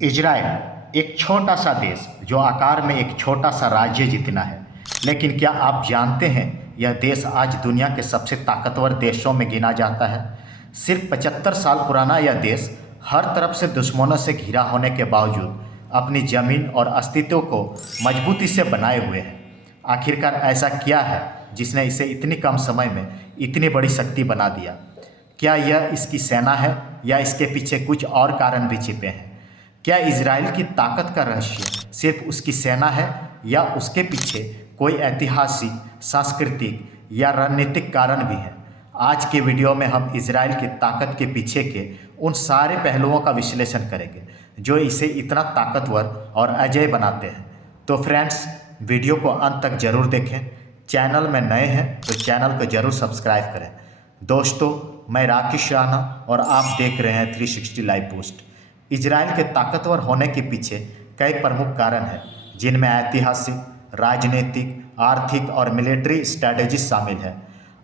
Israel एक छोटा सा देश जो आकार में एक छोटा सा राज्य जितना है, लेकिन क्या आप जानते हैं यह देश आज दुनिया के सबसे ताकतवर देशों में गिना जाता है। सिर्फ 75 साल पुराना यह देश हर तरफ से दुश्मनों से घिरा होने के बावजूद अपनी जमीन और अस्तित्व को मजबूती से बनाए हुए है। आखिरकार ऐसा क्या है जिसने इसे इतनी कम समय में इतनी बड़ी शक्ति बना दिया? क्या यह इसकी सेना है या इसके पीछे कुछ और कारण भी छिपे हैं? क्या इजराइल की ताकत का रहस्य सिर्फ उसकी सेना है या उसके पीछे कोई ऐतिहासिक, सांस्कृतिक या रणनीतिक कारण भी है? आज के वीडियो में हम इजराइल की ताकत के पीछे के उन सारे पहलुओं का विश्लेषण करेंगे जो इसे इतना ताकतवर और अजेय बनाते हैं। तो फ्रेंड्स, वीडियो को अंत तक जरूर देखें। चैनल में नए हैं तो चैनल को जरूर सब्सक्राइब करें। दोस्तों, मैं राकेश राणा और आप देख रहे हैं 360 लाइव पोस्ट। इजराइल के ताकतवर होने के पीछे कई प्रमुख कारण हैं, जिनमें ऐतिहासिक, राजनीतिक, आर्थिक और मिलिट्री स्ट्रैटेजी शामिल है।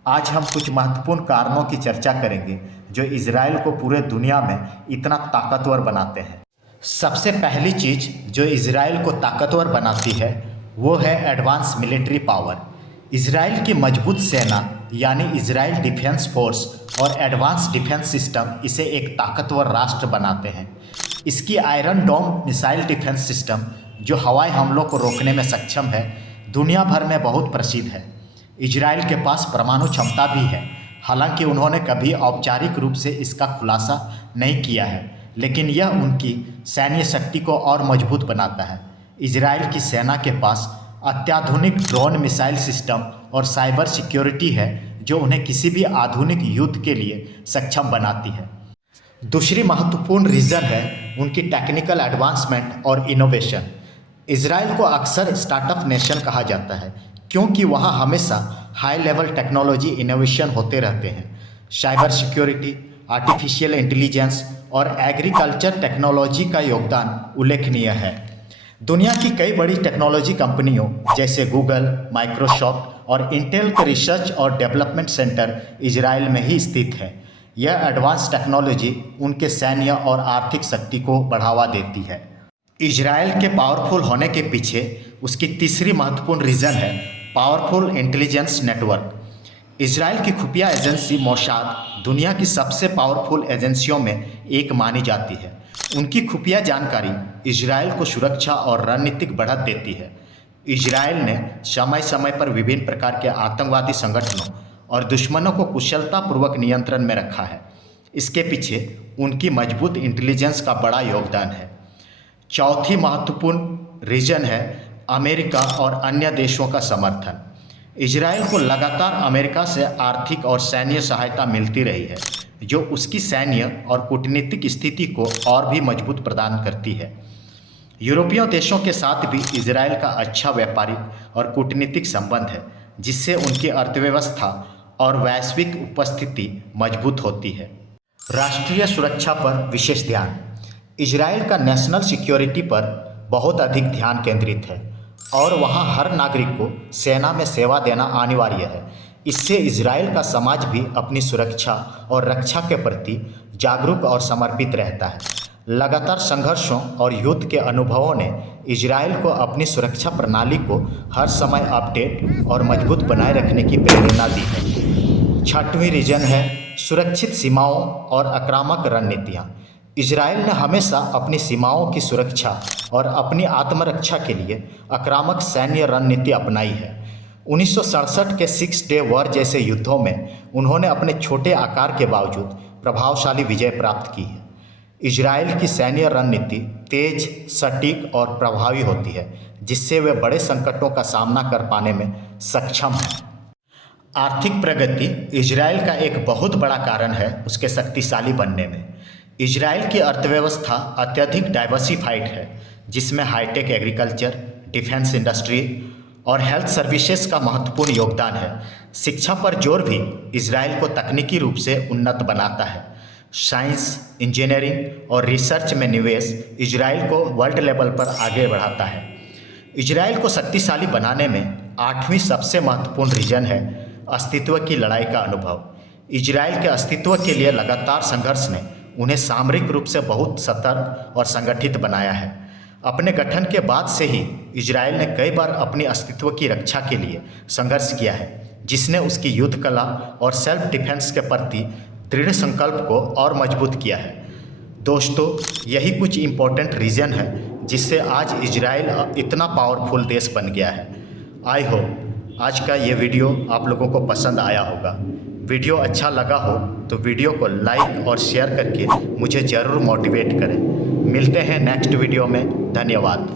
आज हम कुछ महत्वपूर्ण कारणों की चर्चा करेंगे जो इजराइल को पूरे दुनिया में इतना ताकतवर बनाते हैं। सबसे पहली चीज़ जो इजराइल को ताकतवर बनाती है वो है एडवांस मिलिट्री पावर। इजराइल की मजबूत सेना यानी इजराइल डिफेंस फोर्स और एडवांस डिफेंस सिस्टम इसे एक ताकतवर राष्ट्र बनाते हैं। इसकी iron dome missile defence system जो हवाई हमलों को रोकने में सक्षम है, दुनिया भर में बहुत प्रसिद्ध है। इजराइल के पास परमाणु क्षमता भी है, हालांकि उन्होंने कभी औपचारिक रूप से इसका खुलासा नहीं किया है, लेकिन यह उनकी सैन्य शक्ति को और मजबूत बनाता है। इजराइल की सेना के पास अत्याधुनिक ड्रोन मिसाइल सिस्टम और साइबर सिक्योरिटी है जो उन्हें किसी भी आधुनिक युद्ध के लिए सक्षम बनाती है। दूसरी महत्वपूर्ण रीज़न है उनकी टेक्निकल एडवांसमेंट और इनोवेशन। इजराइल को अक्सर स्टार्टअप नेशन कहा जाता है क्योंकि वहाँ हमेशा हाई लेवल टेक्नोलॉजी इनोवेशन होते रहते हैं। साइबर सिक्योरिटी, आर्टिफिशियल इंटेलिजेंस और एग्रीकल्चर टेक्नोलॉजी का योगदान उल्लेखनीय है। दुनिया की कई बड़ी टेक्नोलॉजी कंपनियों जैसे गूगल, माइक्रोसॉफ्ट और इंटेल के रिसर्च और डेवलपमेंट सेंटर इजराइल में ही स्थित है। यह एडवांस टेक्नोलॉजी उनके सैन्य और आर्थिक शक्ति को बढ़ावा देती है। इजराइल के पावरफुल होने के पीछे उसकी तीसरी महत्वपूर्ण रीज़न है पावरफुल इंटेलिजेंस नेटवर्क। इजराइल की खुफिया एजेंसी मोसाद दुनिया की सबसे पावरफुल एजेंसियों में एक मानी जाती है। उनकी खुफिया जानकारी इजराइल को सुरक्षा और रणनीतिक बढ़त देती है। इजराइल ने समय समय पर विभिन्न प्रकार के आतंकवादी संगठनों और दुश्मनों को कुशलतापूर्वक नियंत्रण में रखा है। इसके पीछे उनकी मजबूत इंटेलिजेंस का बड़ा योगदान है। चौथी महत्वपूर्ण रीजन है अमेरिका और अन्य देशों का समर्थन। इजराइल को लगातार अमेरिका से आर्थिक और सैन्य सहायता मिलती रही है, जो उसकी सैन्य और कूटनीतिक स्थिति को और भी मजबूत प्रदान करती है। यूरोपीय देशों के साथ भी इजराइल का अच्छा व्यापारिक और कूटनीतिक संबंध है, जिससे उनकी अर्थव्यवस्था और वैश्विक उपस्थिति मजबूत होती है। राष्ट्रीय सुरक्षा पर विशेष ध्यान। इजराइल का नेशनल सिक्योरिटी पर बहुत अधिक ध्यान केंद्रित है और वहाँ हर नागरिक को सेना में सेवा देना अनिवार्य है। इससे इजराइल का समाज भी अपनी सुरक्षा और रक्षा के प्रति जागरूक और समर्पित रहता है। लगातार संघर्षों और युद्ध के अनुभवों ने इजराइल को अपनी सुरक्षा प्रणाली को हर समय अपडेट और मजबूत बनाए रखने की प्रेरणा दी है। छठवीं रीजन है सुरक्षित सीमाओं और आक्रामक रणनीतियाँ। इजराइल ने हमेशा अपनी सीमाओं की सुरक्षा और अपनी आत्मरक्षा के लिए आक्रामक सैन्य रणनीति अपनाई है। 1967 के 6 डे वॉर जैसे युद्धों में उन्होंने अपने छोटे आकार के बावजूद प्रभावशाली विजय प्राप्त की है। इजराइल की सैन्य रणनीति तेज, सटीक और प्रभावी होती है, जिससे वे बड़े संकटों का सामना कर पाने में सक्षम हैं। आर्थिक प्रगति इजराइल का एक बहुत बड़ा कारण है उसके शक्तिशाली बनने में। इजराइल की अर्थव्यवस्था अत्यधिक डाइवर्सिफाइड है, जिसमें हाईटेक एग्रीकल्चर, डिफेंस इंडस्ट्री और हेल्थ सर्विसेज का महत्वपूर्ण योगदान है। शिक्षा पर जोर भी इजराइल को तकनीकी रूप से उन्नत बनाता है। साइंस, इंजीनियरिंग और रिसर्च में निवेश इजराइल को वर्ल्ड लेवल पर आगे बढ़ाता है। इजराइल को शक्तिशाली बनाने में आठवीं सबसे महत्वपूर्ण रीजन है अस्तित्व की लड़ाई का अनुभव। इजराइल के अस्तित्व के लिए लगातार संघर्ष ने उन्हें सामरिक रूप से बहुत सतर्क और संगठित बनाया है। अपने गठन के बाद से ही इजराइल ने कई बार अपनी अस्तित्व की रक्षा के लिए संघर्ष किया है, जिसने उसकी युद्ध कला और सेल्फ डिफेंस के प्रति दृढ़ संकल्प को और मजबूत किया है। दोस्तों, यही कुछ इम्पोर्टेंट रीज़न है जिससे आज इजराइल इतना पावरफुल देश बन गया है। आई होप आज का ये वीडियो आप लोगों को पसंद आया होगा। वीडियो अच्छा लगा हो तो वीडियो को लाइक और शेयर करके मुझे ज़रूर मोटिवेट करें। मिलते हैं नेक्स्ट वीडियो में। धन्यवाद।